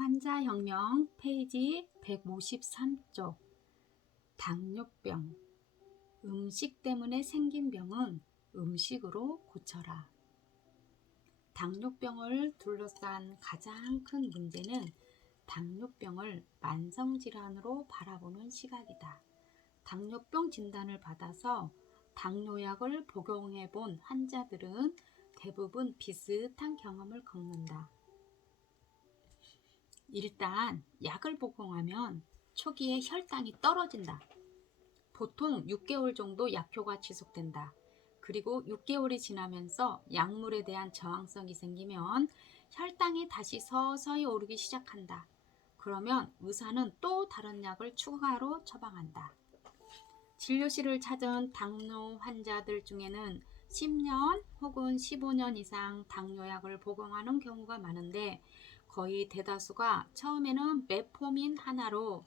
환자혁명 페이지 153쪽 당뇨병 음식 때문에 생긴 병은 음식으로 고쳐라. 당뇨병을 둘러싼 가장 큰 문제는 당뇨병을 만성질환으로 바라보는 시각이다. 당뇨병 진단을 받아서 당뇨약을 복용해 본 환자들은 대부분 비슷한 경험을 겪는다. 일단 약을 복용하면 초기에 혈당이 떨어진다. 보통 6개월 정도 약효가 지속된다. 그리고 6개월이 지나면서 약물에 대한 저항성이 생기면 혈당이 다시 서서히 오르기 시작한다. 그러면 의사는 또 다른 약을 추가로 처방한다. 진료실을 찾은 당뇨 환자들 중에는 10년 혹은 15년 이상 당뇨약을 복용하는 경우가 많은데 거의 대다수가 처음에는 메포민 하나로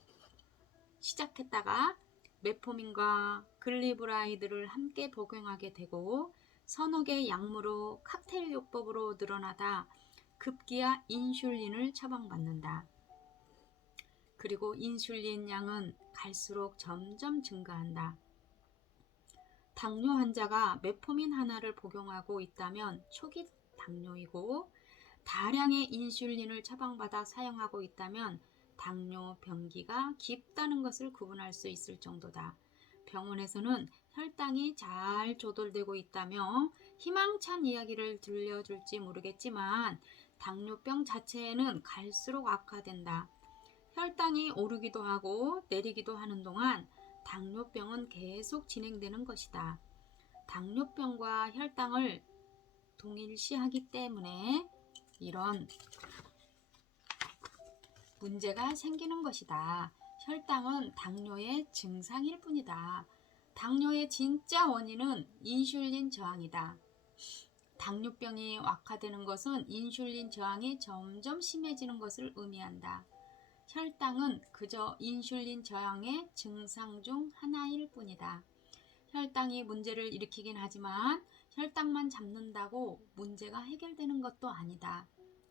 시작했다가 메포민과 글리브라이드를 함께 복용하게 되고 서너 개의 약물로 칵테일 요법으로 늘어나다 급기야 인슐린을 처방받는다. 그리고 인슐린 양은 갈수록 점점 증가한다. 당뇨 환자가 메포민 하나를 복용하고 있다면 초기 당뇨이고 다량의 인슐린을 처방받아 사용하고 있다면 당뇨 병기가 깊다는 것을 구분할 수 있을 정도다. 병원에서는 혈당이 잘 조절되고 있다며 희망찬 이야기를 들려줄지 모르겠지만 당뇨병 자체는 갈수록 악화된다. 혈당이 오르기도 하고 내리기도 하는 동안 당뇨병은 계속 진행되는 것이다. 당뇨병과 혈당을 동일시하기 때문에 이런 문제가 생기는 것이다. 혈당은 당뇨의 증상일 뿐이다. 당뇨의 진짜 원인은 인슐린 저항이다. 당뇨병이 악화되는 것은 인슐린 저항이 점점 심해지는 것을 의미한다. 혈당은 그저 인슐린 저항의 증상 중 하나일 뿐이다. 혈당이 문제를 일으키긴 하지만 혈당만 잡는다고 문제가 해결되는 것도 아니다.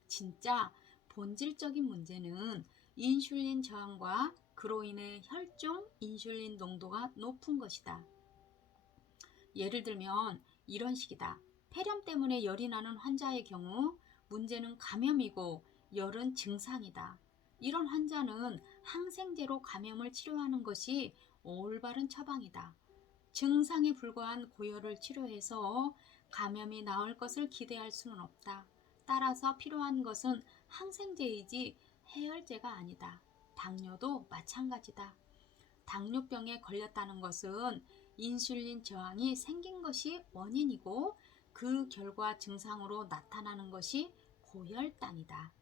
진짜 본질적인 문제는 인슐린 저항과 그로 인해 혈중 인슐린 농도가 높은 것이다. 예를 들면 이런 식이다. 폐렴 때문에 열이 나는 환자의 경우 문제는 감염이고 열은 증상이다. 이런 환자는 항생제로 감염을 치료하는 것이 올바른 처방이다. 증상에 불과한 고열을 치료해서 감염이 나을 것을 기대할 수는 없다. 따라서 필요한 것은 항생제이지 해열제가 아니다. 당뇨도 마찬가지다. 당뇨병에 걸렸다는 것은 인슐린 저항이 생긴 것이 원인이고 그 결과 증상으로 나타나는 것이 고혈당이다.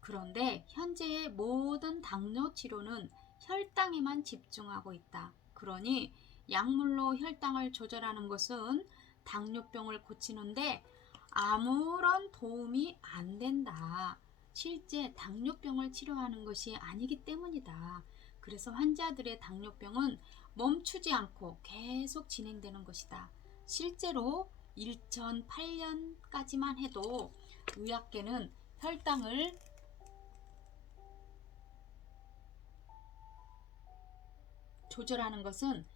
그런데 현재의 모든 당뇨 치료는 혈당에만 집중하고 있다. 그러니 약물로 혈당을 조절하는 것은 당뇨병을 고치는데 아무런 도움이 안 된다. 실제 당뇨병을 치료하는 것이 아니기 때문이다. 그래서 환자들의 당뇨병은 멈추지 않고 계속 진행되는 것이다. 실제로 2008년까지만 해도 의학계는 혈당을 조절하는 것은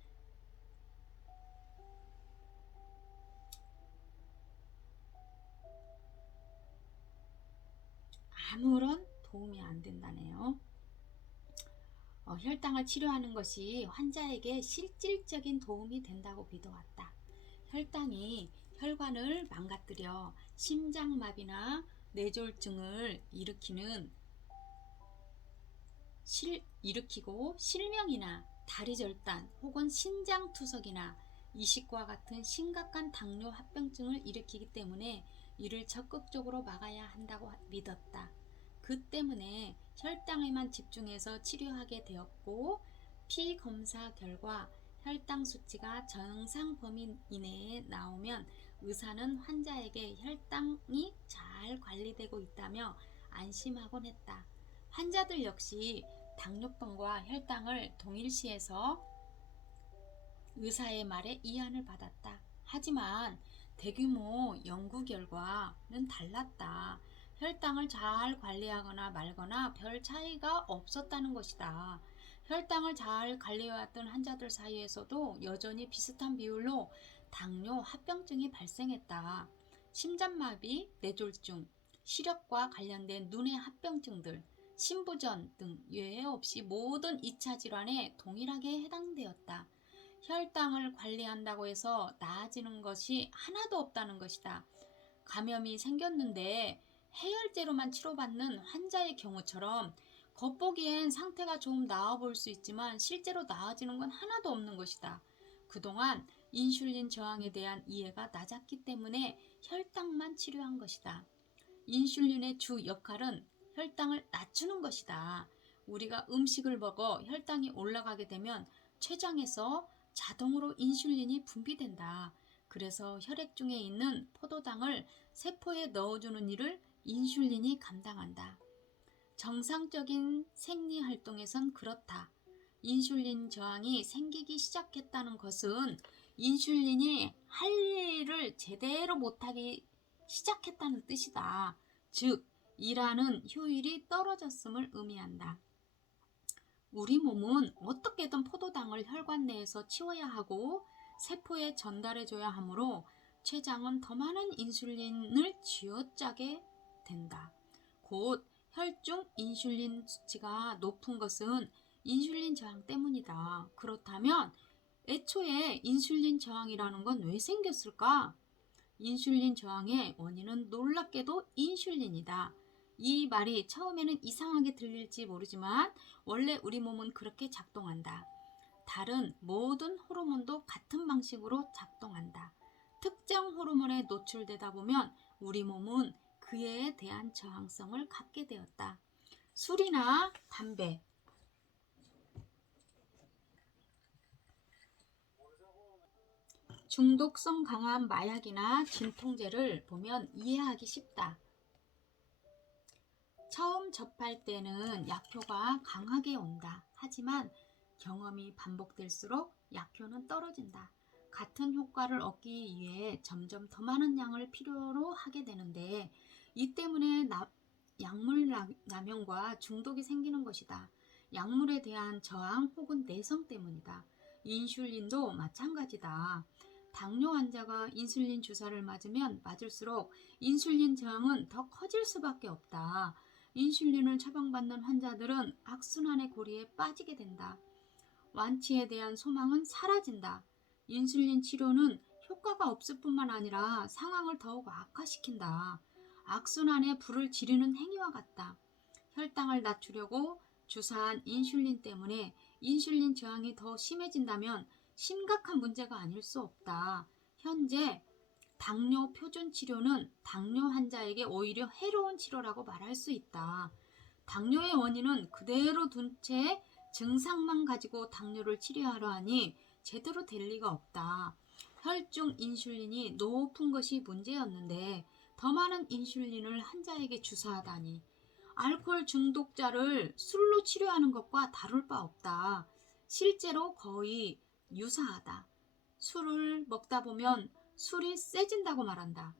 아무런 도움이 안 된다네요. 혈당을 치료하는 것이 환자에게 실질적인 도움이 된다고 믿어왔다. 혈당이 혈관을 망가뜨려 심장마비나 뇌졸중을 일으키고 실명이나 다리절단 혹은 신장투석이나 이식과 같은 심각한 당뇨 합병증을 일으키기 때문에 이를 적극적으로 막아야 한다고 믿었다. 그 때문에 혈당에만 집중해서 치료하게 되었고 피 검사 결과 혈당 수치가 정상 범위 이내에 나오면 의사는 환자에게 혈당이 잘 관리되고 있다며 안심하곤 했다. 환자들 역시 당뇨병과 혈당을 동일시해서 의사의 말에 이안을 받았다. 하지만 대규모 연구 결과는 달랐다. 혈당을 잘 관리하거나 말거나 별 차이가 없었다는 것이다. 혈당을 잘 관리해왔던 환자들 사이에서도 여전히 비슷한 비율로 당뇨 합병증이 발생했다. 심장마비, 뇌졸중, 시력과 관련된 눈의 합병증들, 신부전 등 예외 없이 모든 2차 질환에 동일하게 해당되었다. 혈당을 관리한다고 해서 나아지는 것이 하나도 없다는 것이다. 감염이 생겼는데 해열제로만 치료받는 환자의 경우처럼 겉보기엔 상태가 좀 나아 보일 수 있지만 실제로 나아지는 건 하나도 없는 것이다. 그동안 인슐린 저항에 대한 이해가 낮았기 때문에 혈당만 치료한 것이다. 인슐린의 주 역할은 혈당을 낮추는 것이다. 우리가 음식을 먹어 혈당이 올라가게 되면 췌장에서 자동으로 인슐린이 분비된다. 그래서 혈액 중에 있는 포도당을 세포에 넣어주는 일을 인슐린이 감당한다. 정상적인 생리 활동에선 그렇다. 인슐린 저항이 생기기 시작했다는 것은 인슐린이 할 일을 제대로 못하기 시작했다는 뜻이다. 즉, 일하는 효율이 떨어졌음을 의미한다. 우리 몸은 어떻게든 포도당을 혈관 내에서 치워야 하고 세포에 전달해줘야 하므로 췌장은 더 많은 인슐린을 쥐어짜게 된다. 곧 혈중 인슐린 수치가 높은 것은 인슐린 저항 때문이다. 그렇다면 애초에 인슐린 저항이라는 건 왜 생겼을까? 인슐린 저항의 원인은 놀랍게도 인슐린이다. 이 말이 처음에는 이상하게 들릴지 모르지만 원래 우리 몸은 그렇게 작동한다. 다른 모든 호르몬도 같은 방식으로 작동한다. 특정 호르몬에 노출되다 보면 우리 몸은 그에 대한 저항성을 갖게 되었다. 술이나 담배, 중독성 강한 마약이나 진통제를 보면 이해하기 쉽다. 처음 접할 때는 약효가 강하게 온다. 하지만 경험이 반복될수록 약효는 떨어진다. 같은 효과를 얻기 위해 점점 더 많은 양을 필요로 하게 되는데 이 때문에 약물 남용과 중독이 생기는 것이다. 약물에 대한 저항 혹은 내성 때문이다. 인슐린도 마찬가지다. 당뇨 환자가 인슐린 주사를 맞으면 맞을수록 인슐린 저항은 더 커질 수밖에 없다. 인슐린을 처방받는 환자들은 악순환의 고리에 빠지게 된다. 완치에 대한 소망은 사라진다. 인슐린 치료는 효과가 없을 뿐만 아니라 상황을 더욱 악화시킨다. 악순환에 불을 지르는 행위와 같다. 혈당을 낮추려고 주사한 인슐린 때문에 인슐린 저항이 더 심해진다면 심각한 문제가 아닐 수 없다. 현재 당뇨 표준 치료는 당뇨 환자에게 오히려 해로운 치료라고 말할 수 있다. 당뇨의 원인은 그대로 둔 채 증상만 가지고 당뇨를 치료하려 하니 제대로 될 리가 없다. 혈중 인슐린이 높은 것이 문제였는데 더 많은 인슐린을 환자에게 주사하다니. 알코올 중독자를 술로 치료하는 것과 다를 바 없다. 실제로 거의 유사하다. 술을 먹다 보면 술이 세진다고 말한다.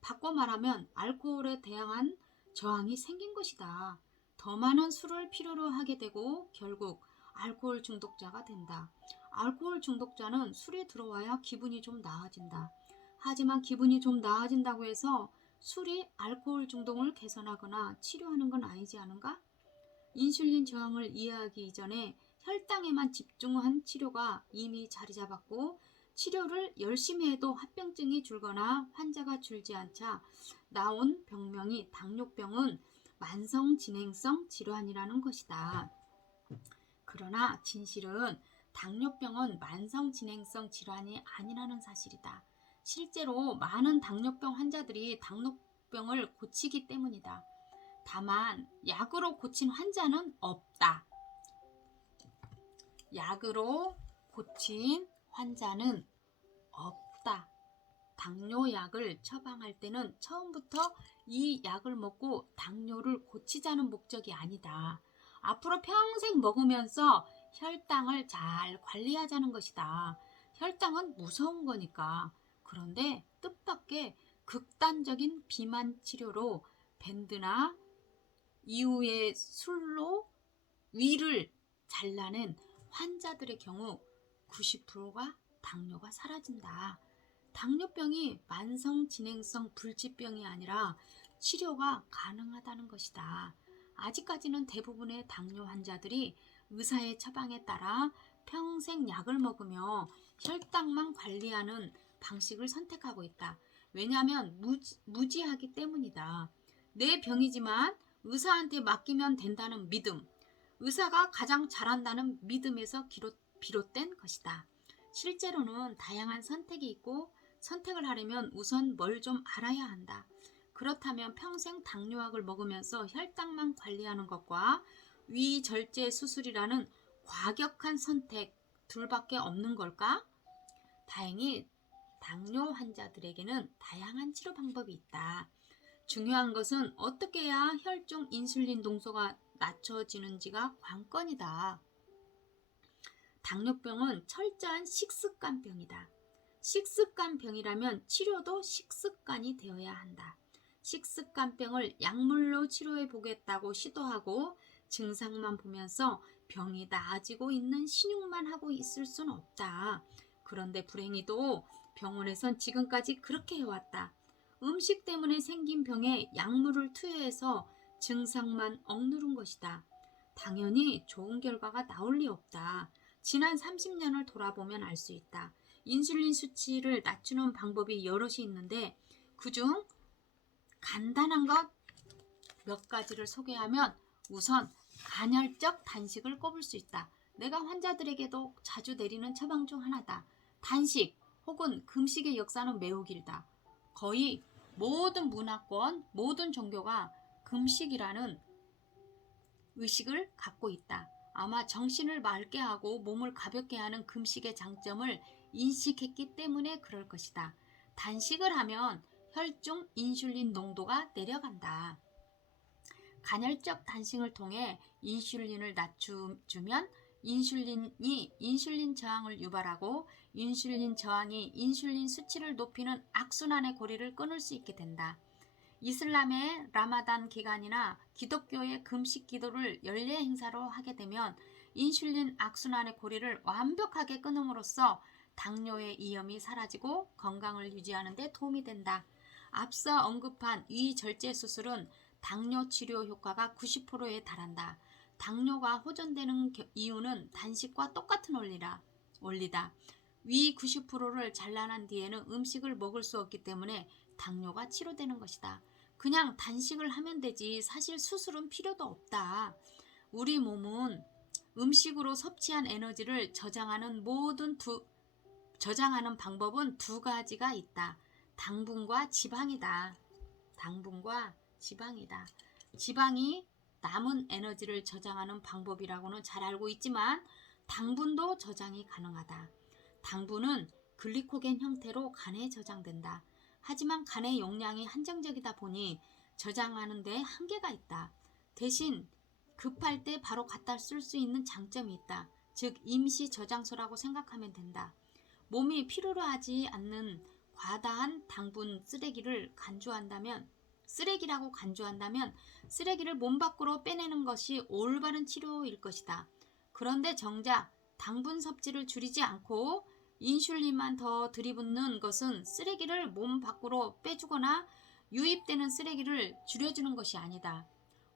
바꿔 말하면 알코올에 대한 저항이 생긴 것이다. 더 많은 술을 필요로 하게 되고 결국 알코올 중독자가 된다. 알코올 중독자는 술이 들어와야 기분이 좀 나아진다. 하지만 기분이 좀 나아진다고 해서 술이 알코올 중독을 개선하거나 치료하는 건 아니지 않은가? 인슐린 저항을 이해하기 이전에 혈당에만 집중한 치료가 이미 자리 잡았고 치료를 열심히 해도 합병증이 줄거나 환자가 줄지 않자 나온 병명이 당뇨병은 만성진행성 질환이라는 것이다. 그러나 진실은 당뇨병은 만성진행성 질환이 아니라는 사실이다. 실제로 많은 당뇨병 환자들이 당뇨병을 고치기 때문이다. 다만 약으로 고친 환자는 없다. 약으로 고친 환자는 없다. 당뇨약을 처방할 때는 처음부터 이 약을 먹고 당뇨를 고치자는 목적이 아니다. 앞으로 평생 먹으면서 혈당을 잘 관리하자는 것이다. 혈당은 무서운 거니까. 그런데 뜻밖의 극단적인 비만 치료로 밴드나 이후에 술로 위를 잘라낸 환자들의 경우 90%가 당뇨가 사라진다. 당뇨병이 만성 진행성 불치병이 아니라 치료가 가능하다는 것이다. 아직까지는 대부분의 당뇨 환자들이 의사의 처방에 따라 평생 약을 먹으며 혈당만 관리하는 방식을 선택하고 있다. 왜냐하면 무지하기 때문이다. 내 병이지만 의사한테 맡기면 된다는 믿음, 의사가 가장 잘한다는 믿음에서 비롯된 것이다. 실제로는 다양한 선택이 있고 선택을 하려면 우선 뭘 좀 알아야 한다. 그렇다면 평생 당뇨약을 먹으면서 혈당만 관리하는 것과 위절제 수술이라는 과격한 선택 둘밖에 없는 걸까? 다행히 당뇨 환자들에게는 다양한 치료 방법이 있다. 중요한 것은 어떻게 해야 혈중 인슐린 농도가 낮춰지는지가 관건이다. 당뇨병은 철저한 식습관병이다. 식습관병이라면 치료도 식습관이 되어야 한다. 식습관병을 약물로 치료해 보겠다고 시도하고 증상만 보면서 병이 나아지고 있는 신용만 하고 있을 수는 없다. 그런데 불행히도 병원에선 지금까지 그렇게 해왔다. 음식 때문에 생긴 병에 약물을 투여해서 증상만 억누른 것이다. 당연히 좋은 결과가 나올 리 없다. 지난 30년을 돌아보면 알 수 있다. 인슐린 수치를 낮추는 방법이 여럿이 있는데 그중 간단한 것 몇 가지를 소개하면 우선 간헐적 단식을 꼽을 수 있다. 내가 환자들에게도 자주 내리는 처방 중 하나다. 단식 혹은 금식의 역사는 매우 길다. 거의 모든 문화권, 모든 종교가 금식이라는 의식을 갖고 있다. 아마 정신을 맑게 하고 몸을 가볍게 하는 금식의 장점을 인식했기 때문에 그럴 것이다. 단식을 하면 혈중 인슐린 농도가 내려간다. 간헐적 단식을 통해 인슐린을 낮추면 인슐린이 인슐린 저항을 유발하고 인슐린 저항이 인슐린 수치를 높이는 악순환의 고리를 끊을 수 있게 된다. 이슬람의 라마단 기간이나 기독교의 금식 기도를 연례 행사로 하게 되면 인슐린 악순환의 고리를 완벽하게 끊음으로써 당뇨의 위험이 사라지고 건강을 유지하는 데 도움이 된다. 앞서 언급한 위절제 수술은 당뇨 치료 효과가 90%에 달한다. 당뇨가 호전되는 이유는 단식과 똑같은 원리다. 위 90%를 잘라낸 뒤에는 음식을 먹을 수 없기 때문에 당뇨가 치료되는 것이다. 그냥 단식을 하면 되지 사실 수술은 필요도 없다. 우리 몸은 음식으로 섭취한 에너지를 저장하는 방법은 두 가지가 있다. 당분과 지방이다. 지방이 남은 에너지를 저장하는 방법이라고는 잘 알고 있지만 당분도 저장이 가능하다. 당분은 글리코겐 형태로 간에 저장된다. 하지만 간의 용량이 한정적이다 보니 저장하는 데 한계가 있다. 대신 급할 때 바로 갖다 쓸 수 있는 장점이 있다. 즉 임시 저장소라고 생각하면 된다. 몸이 필요로 하지 않는 과다한 당분 쓰레기라고 간주한다면 쓰레기를 몸 밖으로 빼내는 것이 올바른 치료일 것이다. 그런데 정작 당분 섭취를 줄이지 않고 인슐린만 더 들이붓는 것은 쓰레기를 몸 밖으로 빼주거나 유입되는 쓰레기를 줄여주는 것이 아니다.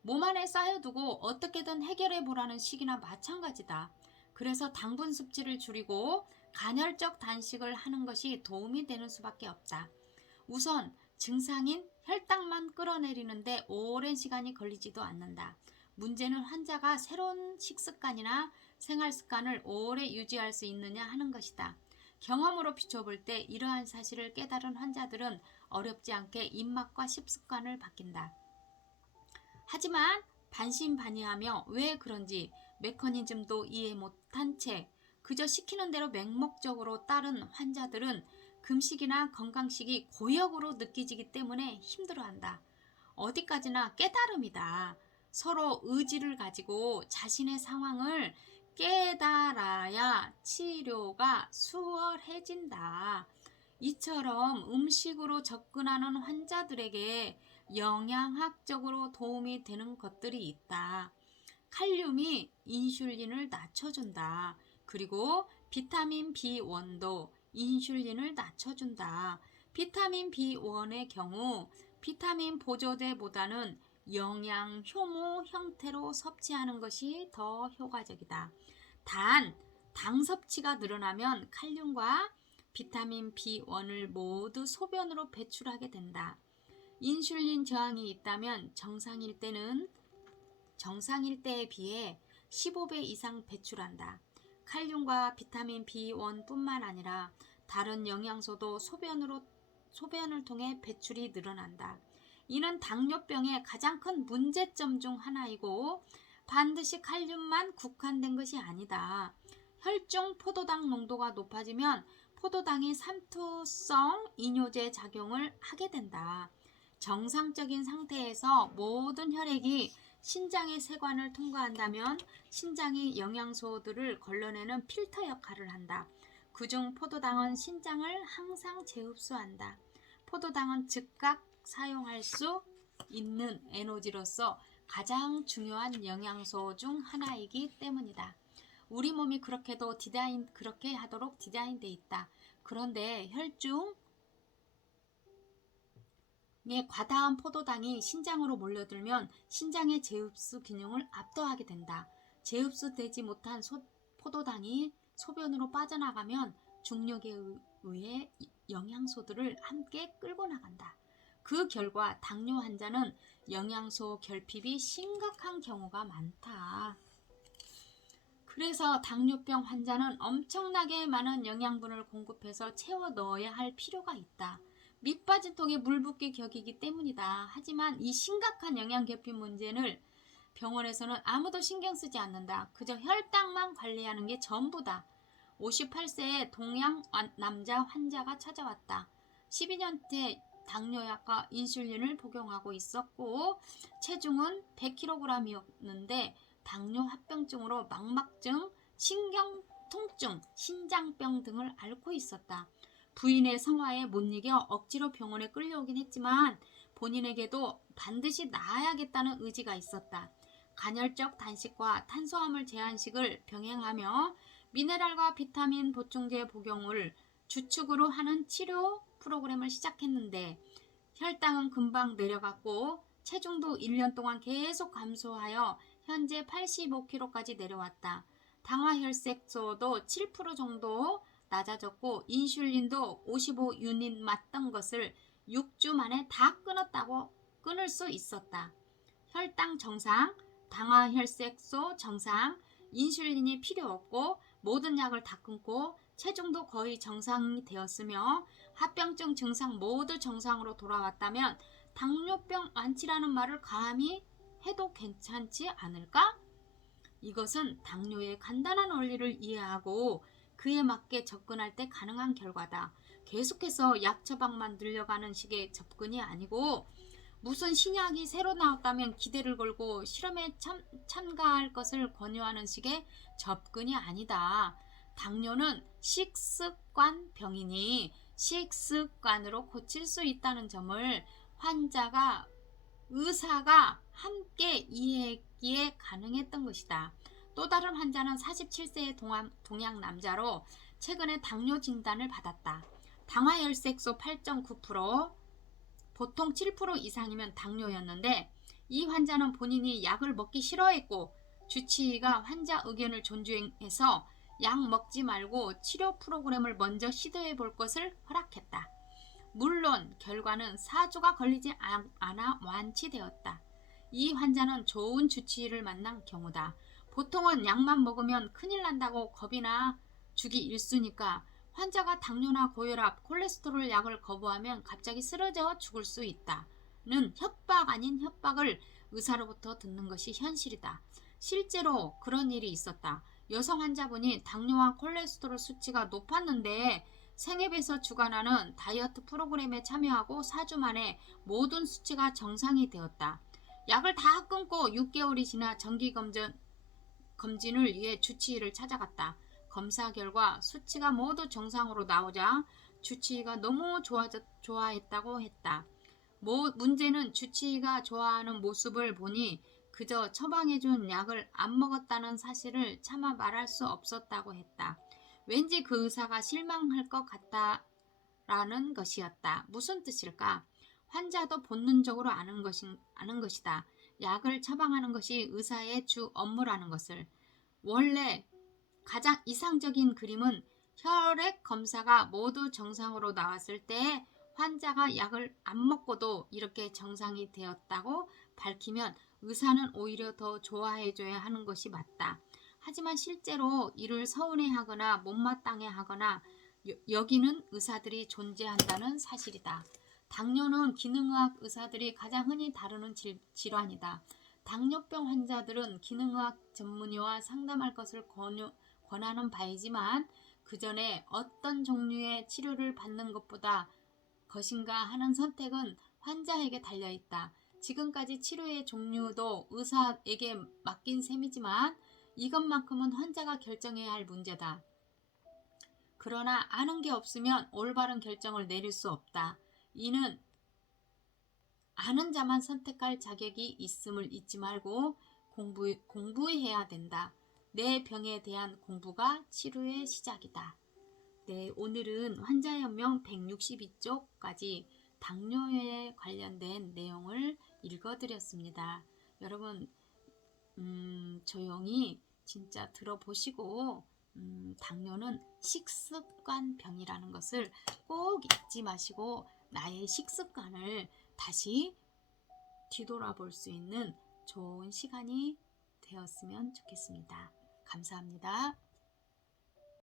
몸 안에 쌓여두고 어떻게든 해결해 보라는 식이나 마찬가지다. 그래서 당분 섭취를 줄이고 간헐적 단식을 하는 것이 도움이 되는 수밖에 없다. 우선 증상인 혈당만 끌어내리는데 오랜 시간이 걸리지도 않는다. 문제는 환자가 새로운 식습관이나 생활습관을 오래 유지할 수 있느냐 하는 것이다. 경험으로 비춰볼 때 이러한 사실을 깨달은 환자들은 어렵지 않게 입맛과 식습관을 바뀐다. 하지만 반신반의하며 왜 그런지 메커니즘도 이해 못한 채 그저 시키는 대로 맹목적으로 따른 환자들은 금식이나 건강식이 고역으로 느껴지기 때문에 힘들어한다. 어디까지나 깨달음이다. 서로 의지를 가지고 자신의 상황을 깨달아야 치료가 수월해진다. 이처럼 음식으로 접근하는 환자들에게 영양학적으로 도움이 되는 것들이 있다. 칼륨이 인슐린을 낮춰준다. 그리고 비타민 B1도 인슐린을 낮춰준다. 비타민 B1의 경우 비타민 보조제보다는 영양 효모 형태로 섭취하는 것이 더 효과적이다. 단, 당 섭취가 늘어나면 칼륨과 비타민 B1을 모두 소변으로 배출하게 된다. 인슐린 저항이 있다면 정상일 때에 비해 15배 이상 배출한다. 칼륨과 비타민 B1뿐만 아니라 다른 영양소도 소변을 통해 배출이 늘어난다. 이는 당뇨병의 가장 큰 문제점 중 하나이고 반드시 칼륨만 국한된 것이 아니다. 혈중 포도당 농도가 높아지면 포도당이 삼투성 이뇨제 작용을 하게 된다. 정상적인 상태에서 모든 혈액이 신장의 세관을 통과한다면 신장이 영양소들을 걸러내는 필터 역할을 한다. 그중 포도당은 신장을 항상 재흡수한다. 포도당은 즉각 사용할 수 있는 에너지로서 가장 중요한 영양소 중 하나이기 때문이다. 우리 몸이 그렇게 하도록 디자인되어 있다. 그런데 혈중에 과다한 포도당이 신장으로 몰려들면 신장의 재흡수 기능을 압도하게 된다. 재흡수되지 못한 포도당이 소변으로 빠져나가면 중력에 의해 영양소들을 함께 끌고 나간다. 그 결과 당뇨 환자는 영양소 결핍이 심각한 경우가 많다. 그래서 당뇨병 환자는 엄청나게 많은 영양분을 공급해서 채워 넣어야 할 필요가 있다. 밑 빠진 통에 물 붓기 격이기 때문이다. 하지만 이 심각한 영양 결핍 문제를 병원에서는 아무도 신경 쓰지 않는다. 그저 혈당만 관리하는 게 전부다. 58세의 동양 남자 환자가 찾아왔다. 12년째 당뇨약과 인슐린을 복용하고 있었고 체중은 100kg이었는데 당뇨 합병증으로 망막증, 신경통증, 신장병 등을 앓고 있었다. 부인의 성화에 못 이겨 억지로 병원에 끌려오긴 했지만 본인에게도 반드시 나아야겠다는 의지가 있었다. 간헐적 단식과 탄수화물 제한식을 병행하며 미네랄과 비타민 보충제 복용을 주축으로 하는 치료 프로그램을 시작했는데 혈당은 금방 내려갔고 체중도 1년 동안 계속 감소하여 현재 85kg까지 내려왔다. 당화혈색소도 7% 정도 낮아졌고 인슐린도 55유닛 맞던 것을 6주 만에 다 끊을 수 있었다. 혈당 정상, 당화혈색소 정상, 인슐린이 필요 없고 모든 약을 다 끊고 체중도 거의 정상이 되었으며 합병증 증상 모두 정상으로 돌아왔다면 당뇨병 완치라는 말을 감히 해도 괜찮지 않을까? 이것은 당뇨의 간단한 원리를 이해하고 그에 맞게 접근할 때 가능한 결과다. 계속해서 약 처방만 늘려가는 식의 접근이 아니고 무슨 신약이 새로 나왔다면 기대를 걸고 실험에 참가할 것을 권유하는 식의 접근이 아니다. 당뇨는 식습관 병이니 식습관으로 고칠 수 있다는 점을 의사가 함께 이해했기에 가능했던 것이다. 또 다른 환자는 47세의 동양 남자로 최근에 당뇨 진단을 받았다. 당화혈색소 8.9%, 보통 7% 이상이면 당뇨였는데 이 환자는 본인이 약을 먹기 싫어했고 주치의가 환자 의견을 존중해서 약 먹지 말고 치료 프로그램을 먼저 시도해 볼 것을 허락했다. 물론 결과는 4주가 걸리지 않아 완치되었다. 이 환자는 좋은 주치의를 만난 경우다. 보통은 약만 먹으면 큰일 난다고 겁이나 주기 일쑤니까 환자가 당뇨나 고혈압, 콜레스테롤 약을 거부하면 갑자기 쓰러져 죽을 수 있다는 협박 아닌 협박을 의사로부터 듣는 것이 현실이다. 실제로 그런 일이 있었다. 여성 환자분이 당뇨와 콜레스테롤 수치가 높았는데 생협에서 주관하는 다이어트 프로그램에 참여하고 4주 만에 모든 수치가 정상이 되었다. 약을 다 끊고 6개월이 지나 정기검진을 위해 주치의를 찾아갔다. 검사 결과 수치가 모두 정상으로 나오자 주치의가 너무 좋아했다고 했다. 문제는 주치의가 좋아하는 모습을 보니 그저 처방해준 약을 안 먹었다는 사실을 차마 말할 수 없었다고 했다. 왠지 그 의사가 실망할 것 같다라는 것이었다. 무슨 뜻일까? 환자도 본능적으로 아는 것이다. 약을 처방하는 것이 의사의 주 업무라는 것을. 원래 가장 이상적인 그림은 혈액 검사가 모두 정상으로 나왔을 때 환자가 약을 안 먹고도 이렇게 정상이 되었다고 밝히면 의사는 오히려 더 좋아해줘야 하는 것이 맞다. 하지만 실제로 이를 서운해하거나 못마땅해하거나 여기는 의사들이 존재한다는 사실이다. 당뇨는 기능의학 의사들이 가장 흔히 다루는 질환이다. 당뇨병 환자들은 기능의학 전문의와 상담할 것을 권하는 바이지만 그 전에 어떤 종류의 치료를 받는 것인가 하는 선택은 환자에게 달려있다. 지금까지 치료의 종류도 의사에게 맡긴 셈이지만 이것만큼은 환자가 결정해야 할 문제다. 그러나 아는 게 없으면 올바른 결정을 내릴 수 없다. 이는 아는 자만 선택할 자격이 있음을 잊지 말고 공부해야 된다. 내 병에 대한 공부가 치료의 시작이다. 네, 오늘은 환자연명 162쪽까지 당뇨에 관련된 내용을 읽어드렸습니다. 여러분 조용히 진짜 들어보시고 당뇨는 식습관병이라는 것을 꼭 잊지 마시고 나의 식습관을 다시 뒤돌아볼 수 있는 좋은 시간이 되었으면 좋겠습니다. 감사합니다.